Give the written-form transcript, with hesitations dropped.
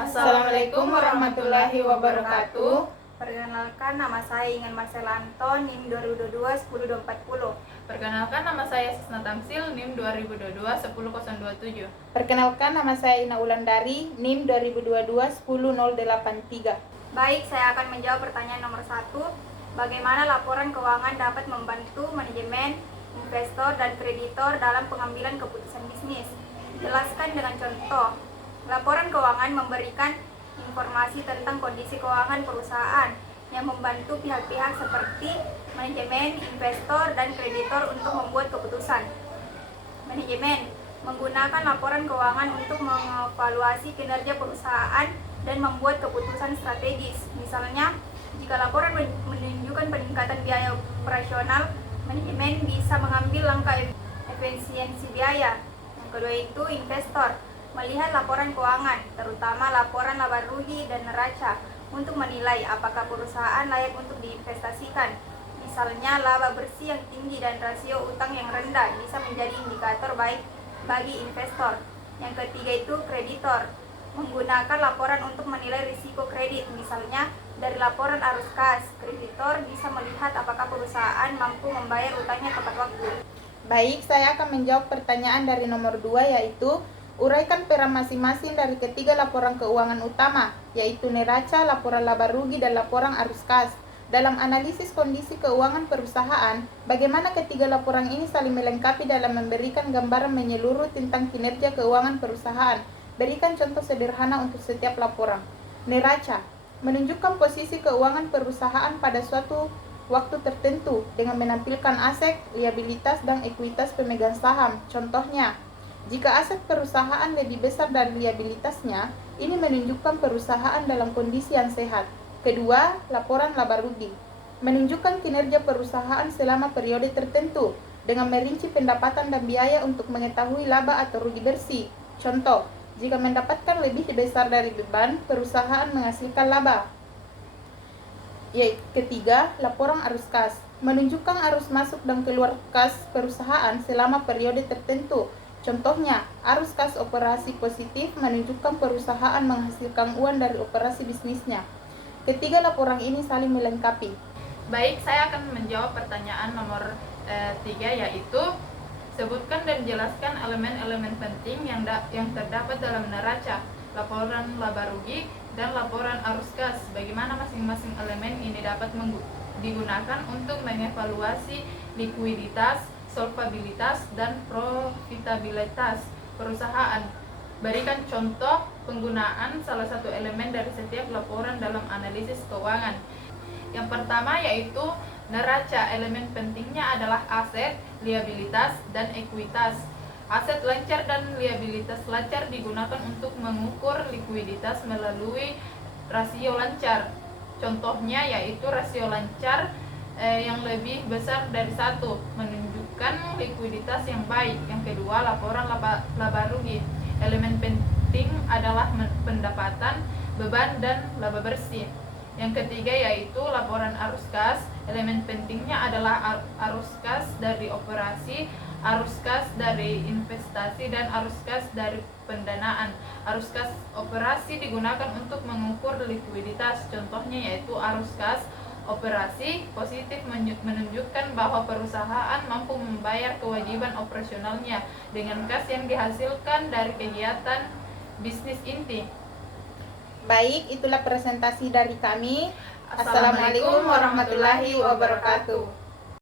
Assalamualaikum warahmatullahi wabarakatuh. Perkenalkan, nama saya Ingan Marcela Anton, NIM 2022-10240. Perkenalkan, nama saya Sisna Tamsil, NIM 2022-10027. Perkenalkan, nama saya Ina Ulandari, NIM 2022-10083. Baik, saya akan menjawab pertanyaan nomor 1. Bagaimana laporan keuangan dapat membantu manajemen, investor, dan kreditor dalam pengambilan keputusan bisnis? Jelaskan dengan contoh. Laporan keuangan memberikan informasi tentang kondisi keuangan perusahaan yang membantu pihak-pihak seperti manajemen, investor, dan kreditor untuk membuat keputusan. Manajemen menggunakan laporan keuangan untuk mengevaluasi kinerja perusahaan dan membuat keputusan strategis. Misalnya, jika laporan menunjukkan peningkatan biaya operasional, manajemen bisa mengambil langkah efisiensi biaya. Yang kedua itu investor, melihat laporan keuangan, terutama laporan laba rugi dan neraca, untuk menilai apakah perusahaan layak untuk diinvestasikan. Misalnya, laba bersih yang tinggi dan rasio utang yang rendah bisa menjadi indikator baik bagi investor. Yang ketiga itu kreditor, menggunakan laporan untuk menilai risiko kredit. Misalnya, dari laporan arus kas, kreditor bisa melihat apakah perusahaan mampu membayar utangnya tepat waktu. Baik, saya akan menjawab pertanyaan dari nomor 2, yaitu uraikan peran masing-masing dari ketiga laporan keuangan utama, yaitu neraca, laporan laba rugi, dan laporan arus kas. Dalam analisis kondisi keuangan perusahaan, bagaimana ketiga laporan ini saling melengkapi dalam memberikan gambaran menyeluruh tentang kinerja keuangan perusahaan. Berikan contoh sederhana untuk setiap laporan. Neraca menunjukkan posisi keuangan perusahaan pada suatu waktu tertentu dengan menampilkan aset, liabilitas, dan ekuitas pemegang saham. Contohnya, jika aset perusahaan lebih besar dari liabilitasnya, ini menunjukkan perusahaan dalam kondisi yang sehat. Kedua, laporan laba rugi menunjukkan kinerja perusahaan selama periode tertentu dengan merinci pendapatan dan biaya untuk mengetahui laba atau rugi bersih. Contoh, jika mendapatkan lebih besar dari beban, perusahaan menghasilkan laba. Ketiga, laporan arus kas menunjukkan arus masuk dan keluar kas perusahaan selama periode tertentu. Contohnya, arus kas operasi positif menunjukkan perusahaan menghasilkan uang dari operasi bisnisnya. Ketiga laporan ini saling melengkapi. Baik, saya akan menjawab pertanyaan nomor 3, yaitu sebutkan dan jelaskan elemen-elemen penting yang terdapat dalam neraca, laporan laba rugi, dan laporan arus kas. Bagaimana masing-masing elemen ini dapat digunakan untuk mengevaluasi likuiditas, solvabilitas, dan profitabilitas perusahaan. Berikan contoh penggunaan salah satu elemen dari setiap laporan dalam analisis keuangan. Yang pertama yaitu neraca. Elemen pentingnya adalah aset, liabilitas, dan ekuitas. Aset lancar dan liabilitas lancar digunakan untuk mengukur likuiditas melalui rasio lancar. Contohnya yaitu rasio lancar yang lebih besar dari 1 menunjukkan likuiditas yang baik. Yang kedua, laporan laba rugi. Elemen penting adalah pendapatan, beban, dan laba bersih. Yang ketiga yaitu laporan arus kas. Elemen pentingnya adalah arus kas dari operasi, arus kas dari investasi, dan arus kas dari pendanaan. Arus kas operasi digunakan untuk mengukur likuiditas. Contohnya yaitu arus kas operasi positif menunjukkan bahwa perusahaan mampu membayar kewajiban operasionalnya dengan kas yang dihasilkan dari kegiatan bisnis inti. Baik, itulah presentasi dari kami. Assalamualaikum warahmatullahi wabarakatuh.